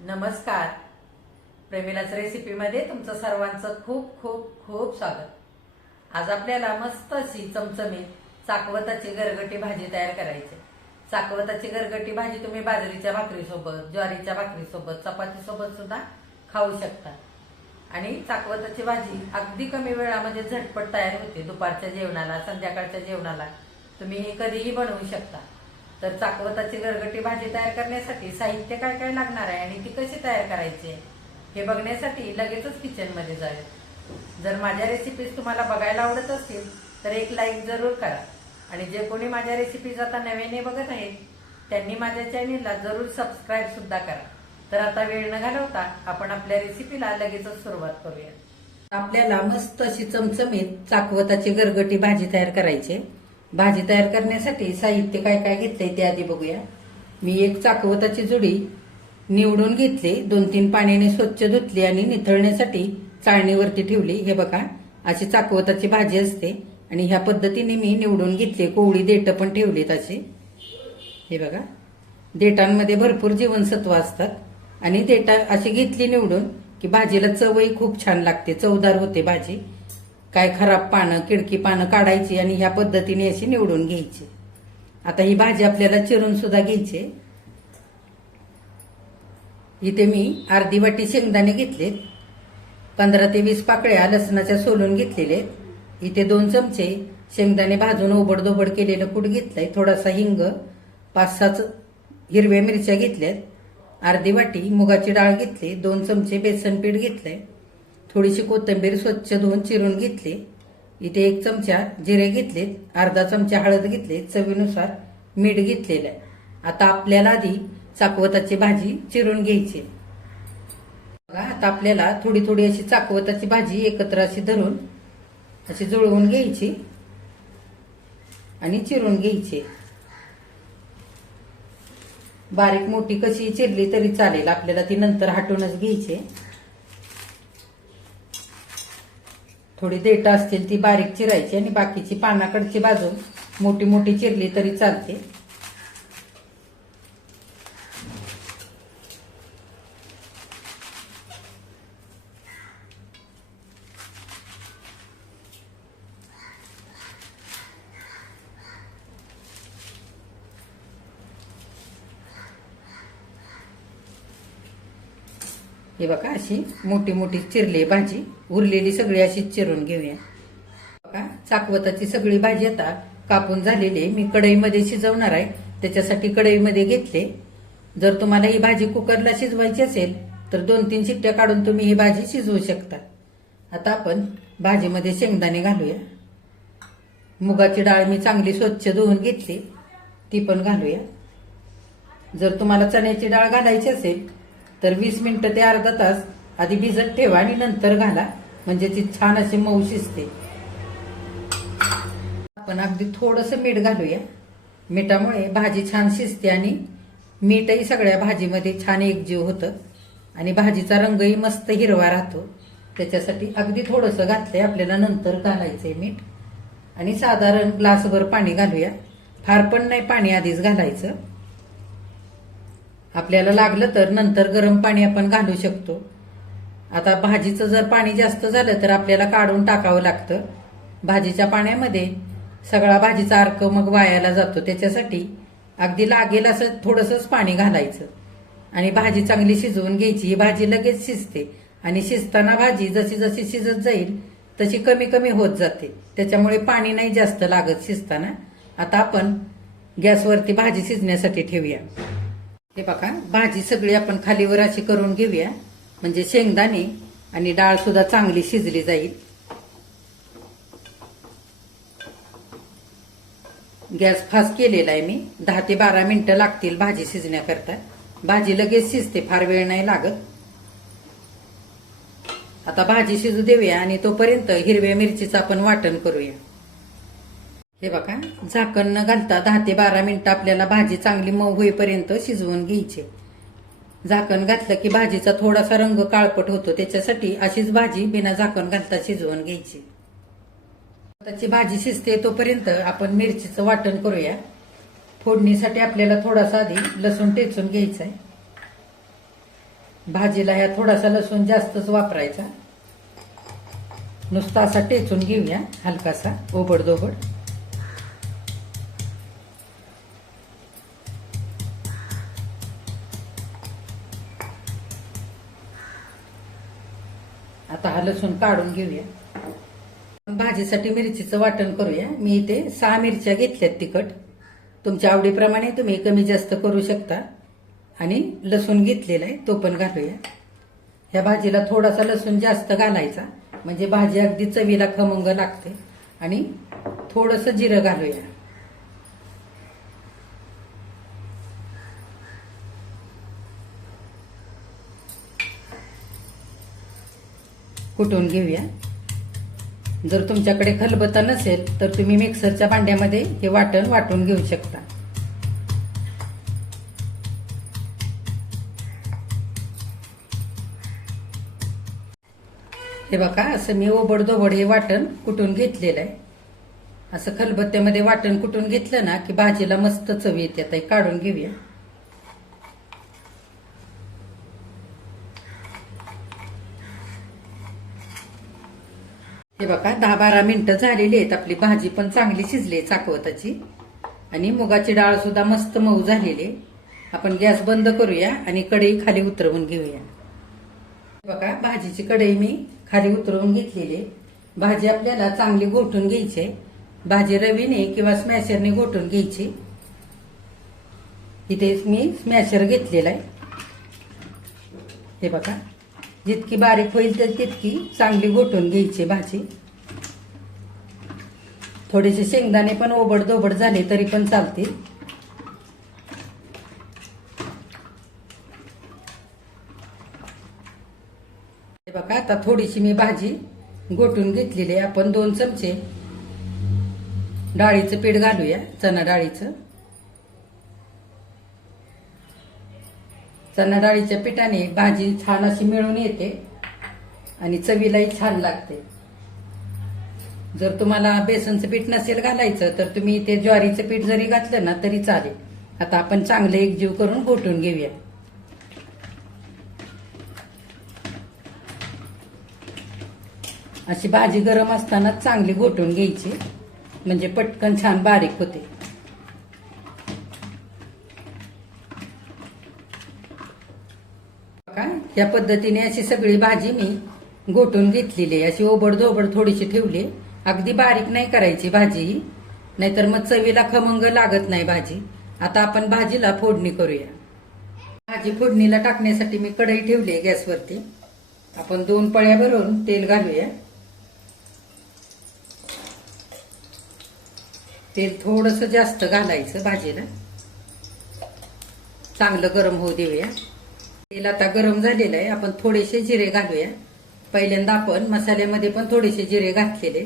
नमस्कार. प्रेमिलाच रेसिपीमध्ये तुमचं सर्वांचं खूप खूप खूप स्वागत. आज आपल्याला मस्त अशी चमचमी चाकवताची गरगटी भाजी तयार करायची. चाकवताची गरगटी भाजी तुम्ही बाजरीच्या भाकरीसोबत ज्वारीच्या भाकरीसोबत चपातीसोबत सुद्धा खाऊ शकता. आणि चाकवताची भाजी अगदी कमी वेळामध्ये झटपट तयार होते. दुपारच्या जेवणाला संध्याकाळच्या जेवणाला तुम्ही हे कधीही बनवू शकता. तर चाकवताची गरगटी भाजी तयार करण्यासाठी साहित्य काय काय लागणार आहे आणि ती कशी तयार करायची आहे, हे बघण्यासाठी लगेचच किचनमध्ये जाईल जर माझ्या रेसिपीज तुम्हाला बघायला आवडत असतील तर एक लाईक जरूर करा. आणि जे कोणी माझ्या रेसिपीज आता नव्याने बघत आहेत त्यांनी माझ्या चॅनेलला जरूर सबस्क्राईब सुद्धा करा. तर आता वेळ न घालवता आपण आपल्या रेसिपीला लगेचच सुरुवात करूया. आपल्याला मस्त अशी चमचमीत चाकवताची गरगटी भाजी तयार करायची आहे. भाजी तयार करण्यासाठी साहित्य काय काय घेतलंय ते आधी बघूया. मी एक चाकवताची जुडी निवडून घेतली. दोन तीन पाण्याने स्वच्छ धुतली आणि निथळण्यासाठी चाळणीवरती ठेवली. हे बघा अशी चाकवताची भाजी असते आणि ह्या पद्धतीने मी निवडून घेतली. कोवळी देठ पण ठेवलीत अशी. हे बघा देटांमध्ये भरपूर जीवनसत्व असतात आणि देटा अशी घेतली निवडून की भाजीला चवही खूप छान लागते. चवदार होते भाजी. काय खराब पानं किडकी पानं काढायची आणि ह्या पद्धतीने अशी निवडून घ्यायची. आता ही भाजी आपल्याला चिरून सुद्धा घ्यायची. इथे मी अर्धी वाटी शेंगदाणे घेतलेत. पंधरा ते वीस पाकळ्या लसणाच्या सोलून घेतलेले. इथे दोन चमचे शेंगदाणे भाजून ओबडधोबड केलेलं कूट घेतलंय. थोडासा हिंग पाच सात हिरव्या मिरच्या घेतल्यात. अर्धी वाटी मुगाची डाळ घेतली दोन चमचे बेसन पीठ घेतलंय. थोडीशी कोथिंबीर स्वच्छ धुवून चिरून घेतली. इथे एक चमचा जिरे घेतलेत अर्धा चमचा हळद घेतली चवीनुसार मीठ घेतलेलं आहे. आता आपल्याला आधी चाकवताची भाजी चिरून घ्यायची. बघा आता आपल्याला थोडी थोडी अशी चाकवताची भाजी एकत्र अशी धरून अशी जुळवून घ्यायची आणि चिरून घ्यायची. बारीक मोठी कशी चिरली तरी चालेल आपल्याला ती नंतर हाटूनच घ्यायची. थोडी देठ असतील ती बारीक चिरायची आणि बाकीची पानाकडची बाजू मोठी मोठी चिरली तरी चालते. हे बघा अशी मोठी मोठी चिरली भाजी उरलेली सगळी अशी चिरून घेऊया. बघा चाकवताची सगळी भाजी आता कापून झालेली आहे. मी कढईमध्ये शिजवणार आहे. त्याच्यासाठी कढईमध्ये घेतले. जर तुम्हाला ही भाजी कुकरला शिजवायची असेल तर दोन तीन शिट्ट्या काढून तुम्ही ही भाजी शिजवू शकता. आता आपण भाजीमध्ये शेंगदाणे घालूया. मुगाची डाळ मी चांगली स्वच्छ धुवून घेतली. ती पण घालूया. जर तुम्हाला चण्याची डाळ घालायची असेल तर वीस मिनिटं ते अर्धा तास आधी भिजत ठेवा आणि नंतर घाला. म्हणजे ती छान अशी मऊ शिजते. आपण अगदी थोडस मीठ घालूया. मिठामुळे भाजी छान शिजते आणि मीठही सगळ्या भाजीमध्ये छान एकजीव होतं. आणि भाजीचा रंगही मस्त हिरवा राहतो. त्याच्यासाठी अगदी थोडंसं घातलंय. आपल्याला नंतर घालायचंय मीठ. आणि साधारण ग्लासभर पाणी घालूया. फार पण नाही पाणी आधीच घालायचं. आपल्याला लागलं तर नंतर गरम पाणी आपण घालू शकतो. आता भाजीचं जर पाणी जास्त झालं तर आपल्याला काढून टाकावं लागतं. भाजीच्या पाण्यामध्ये सगळा भाजीचा अर्क मग वायाला जातो. त्याच्यासाठी अगदी लागेल असं थोडंसंच पाणी घालायचं. आणि भाजी चांगली शिजवून घ्यायची. ही भाजी लगेच शिजते. आणि शिजताना भाजी जशी जशी शिजत जाईल तशी कमी कमी होत जाते. त्याच्यामुळे पाणी नाही जास्त लागत शिजताना. आता आपण गॅसवरती भाजी शिजण्यासाठी ठेवूया. हे बघा भाजी सगळी आपण खालीवर अशी करून घेऊया. म्हणजे शेंगदाणे आणि डाळ सुद्धा चांगली शिजली जाईल. गॅस फास्ट केलेला आहे मी. दहा ते बारा मिनिटं लागतील भाजी शिजण्याकरता. भाजी लगेच शिजते फार वेळ नाही लागत. आता भाजी शिजू देऊया आणि तोपर्यंत हिरव्या मिरचीचं आपण वाटण करूया. हे बघा झाकण न घालता दहा ते बारा मिनिटं आपल्याला भाजी चांगली मऊ होईपर्यंत शिजवून घ्यायची. झाकण घातलं की भाजीचा थोडासा रंग काळपट होतो त्याच्यासाठी अशीच भाजी बिना झाकण घालता शिजवून घ्यायची. त्याची भाजी शिजते तोपर्यंत आपण मिरचीचं वाटण करूया. फोडणीसाठी आपल्याला थोडासा आधी लसूण टेचून घ्यायचा आहे भाजीला ह्या थोडासा लसूण जास्तच वापरायचा. नुसता असा टेचून घेऊया हलकासा ओबड आता हा लसूण काढून घेऊया. भाजीसाठी मिरचीचं वाटण करूया. मी इथे सहा मिरच्या घेतल्यात तिखट. तुमच्या आवडीप्रमाणे तुम्ही कमी जास्त करू शकता. आणि लसूण घेतलेला आहे तो पण घालूया. ह्या भाजीला थोडासा लसूण जास्त घालायचा. म्हणजे भाजी अगदी चवीला खमंग लागते. आणि थोडंसं जिरं घालूया. कुटून घेऊया? जर तुमच्याकडे खलबत्ता नसेल तर तुम्ही मिक्सरच्या भांड्यामध्ये हे वाटण वाटून घेऊ शकता. हे बघा असं मी ओबड दोबड हे वाटण कुटून घेतलेलं आहे. असं खलबत्त्यामध्ये वाटण कुटून घेतलं ना की भाजीला मस्त चव येते. आता हे काढून घेऊया. हे बघा दहा बारा मिनिटं झालेली आहेत. आपली भाजी पण चांगली शिजली आहे चाकवताची. आणि मुगाची डाळ सुद्धा मस्त मऊ झालेली आहे. आपण गॅस बंद करूया आणि कढई खाली उतरवून घेऊया. हे बघा भाजीची कढई मी खाली उतरवून घेतलेली आहे. भाजी आपल्याला चांगली घोटून घ्यायची आहे. भाजी रवीने किंवा स्मॅशरने घोटून घ्यायची इथे मी स्मॅशर घेतलेला आहे. हे बघा जितकी बारीक होईल तर तितकी चांगली गोठून घ्यायची भाजी. थोडेसे शेंगदाणे पण ओबड दोबड झाले तरी पण चालतील. बघा आता थोडीशी मी भाजी गोटून घेतलेली आहे. आपण दोन चमचे डाळीचं पीठ घालूया चणा डाळीचं. चणा डाळीच्या पिठाने भाजी छान अशी मिळून येते आणि चवीलाही छान लागते. जर तुम्हाला बेसनचं पीठ नसेल घालायचं तर तुम्ही ते ज्वारीचं पीठ जरी घातलं ना तरी चालेल. आता आपण चांगले एकजीव करून घोटून घेऊया. अशी भाजी गरम असताना चांगली घोटून घ्यायची. म्हणजे पटकन छान बारीक होते. त्या या पद्धतीने अशी सगळी भाजी मी गोटून घेतलेली आहे. अशी ओबड धोबड थोडीशी ठेवली. अगदी बारीक नाही करायची भाजी ही. नाहीतर मग चवीला खमंग लागत नाही भाजी. आता आपण भाजीला फोडणी करूया. भाजी फोडणीला टाकण्यासाठी मी कढई ठेवली आहे गॅसवरती. आपण दोन पळ्या भरून तेल घालूया. तेल थोडस जास्त घालायचं भाजीला. चांगलं गरम होऊ देऊया. तेल आता गरम झालेलं आहे. आपण थोडेसे जिरे घालूया. पहिल्यांदा आपण मसाल्यामध्ये पण थोडेसे जिरे घातलेले.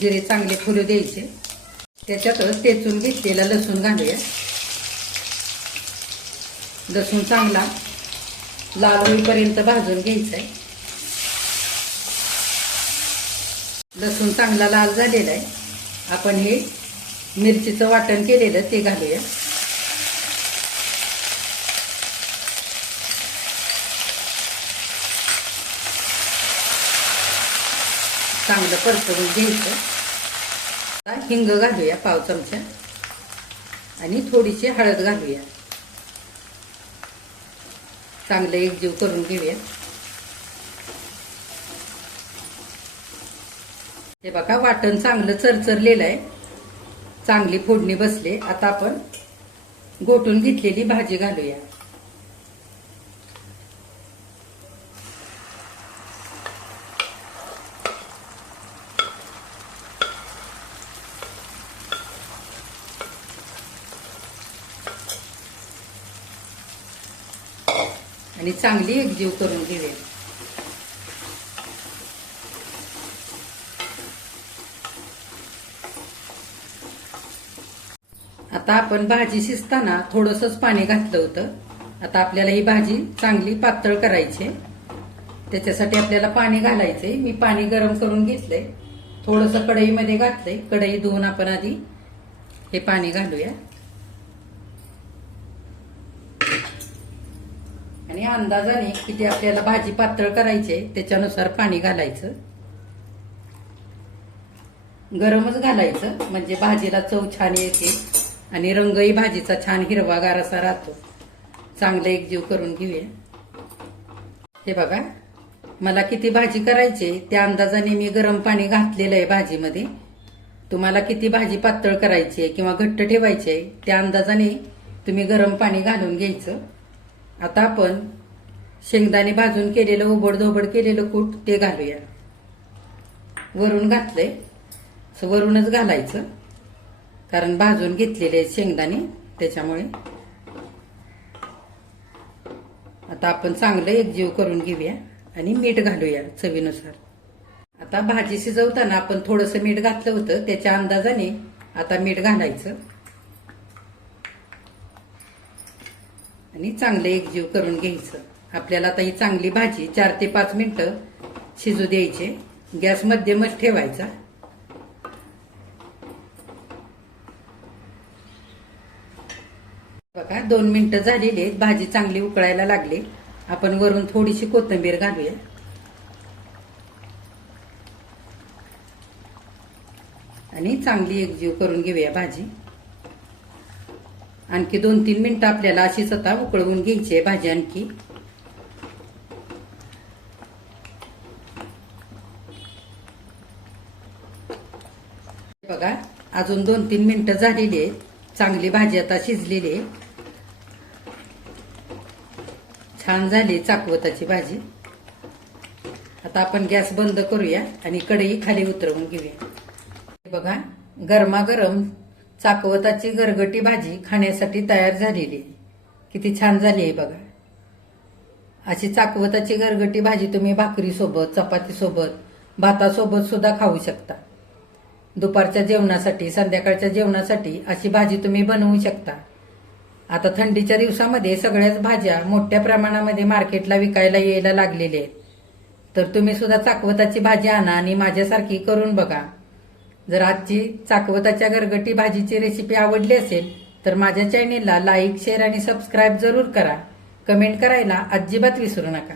जिरे चांगले फुलू द्यायचे. त्याच्यातच तेचून घेतलेला लसूण घालूया. लसूण चांगला लाल होईपर्यंत भाजून घ्यायचा आहे. लसूण चांगला लाल झालेला आहे. आपण हे मिरचीचं वाटण केलेलं ते घालूया. चांगलं परतवून घ्यायचं. हिंग घालूया पाव चमचा. आणि थोडीशी हळद घालूया. चांगलं एकजीव करून घेऊया. हे बघा वाटण चांगलं चरचरलेलं आहे. चांगली फोडणी बसले. आता आपण गोटून घेतलेली भाजी घालूया. आणि चांगली एकजीव करून घेऊया आता आपण भाजी शिजताना थोडंसंच पाणी घातलं होतं. आता आपल्याला ही भाजी चांगली पातळ करायची आहे. त्याच्यासाठी आपल्याला पाणी घालायचंय. मी पाणी गरम करून घेतलंय. थोडंसं कढईमध्ये घातलंय. कढई धुवून आपण आधी हे पाणी घालूया. आणि अंदाजाने किती आपल्याला भाजी पातळ करायची आहे, त्याच्यानुसार पाणी घालायचं. गरमच घालायचं म्हणजे भाजीला चव छान येते आणि रंगही भाजीचा छान हिरवागार असा राहतो. चांगले एकजीव करून घेऊया. हे बघा मला किती भाजी करायची आहे, त्या अंदाजाने मी गरम पाणी घातलेलं आहे भाजीमध्ये. तुम्हाला किती भाजी पातळ करायची आहे किंवा घट्ट ठेवायची आहे त्या अंदाजाने तुम्ही गरम पाणी घालून घ्यायचं. आता आपण शेंगदाणे भाजून केलेलं उबड धोबड केलेलं कूट ते घालूया. वरून घातलंय. असं वरूनच घालायचं. कारण भाजून घेतलेले आहेत शेंगदाणे त्याच्यामुळे. आता आपण चांगलं एकजीव करून घेऊया आणि मीठ घालूया चवीनुसार. आता भाजी शिजवताना आपण थोडंसं मीठ घातलं होतं त्याच्या अंदाजाने आता मीठ घालायचं. आणि चांगलं एकजीव करून घ्यायचं. आपल्याला आता ही चांगली भाजी चार ते पाच मिनटं शिजू द्यायचे. गॅस मध्यमच ठेवायचा. बघा दोन मिनिटं झालेली आहेत. भाजी चांगली उकळायला लागली. आपण वरून थोडीशी कोथिंबीर घालूया. आणि चांगली एकजीव करून घेऊया भाजी. आणखी दोन तीन मिनिटं आपल्याला अशीच आता उकळवून घ्यायची आहे भाजी आणखी. बघा अजून दोन तीन मिनिटं झालेली आहेत. चांगली भाजी आता शिजलेली आहे. छान झाली चाकवताची भाजी. आता आपण गॅस बंद करूया आणि कढई खाली उतरवून घेऊया. बघा गरमागरम चाकवताची गरगटी भाजी खाण्यासाठी तयार झालेली. आहे किती छान झाली आहे बघा. अशी चाकवताची गरगटी भाजी तुम्ही भाकरीसोबत चपातीसोबत भातासोबत सुद्धा खाऊ शकता. दुपारच्या जेवणासाठी संध्याकाळच्या जेवणासाठी अशी भाजी तुम्ही बनवू शकता. आता थंडीच्या दिवसामध्ये सगळ्याच भाज्या मोठ्या प्रमाणामध्ये मार्केटला विकायला यायला लागलेल्या आहेत. तर तुम्ही सुद्धा चाकवताची भाजी आणा आणि माझ्यासारखी करून बघा. जर आजची चाकवताच्या गरगटी भाजीची रेसिपी आवडली असेल तर माझ्या चॅनेलला लाईक शेअर आणि सबस्क्राईब जरूर करा. कमेंट करायला अजिबात विसरू नका.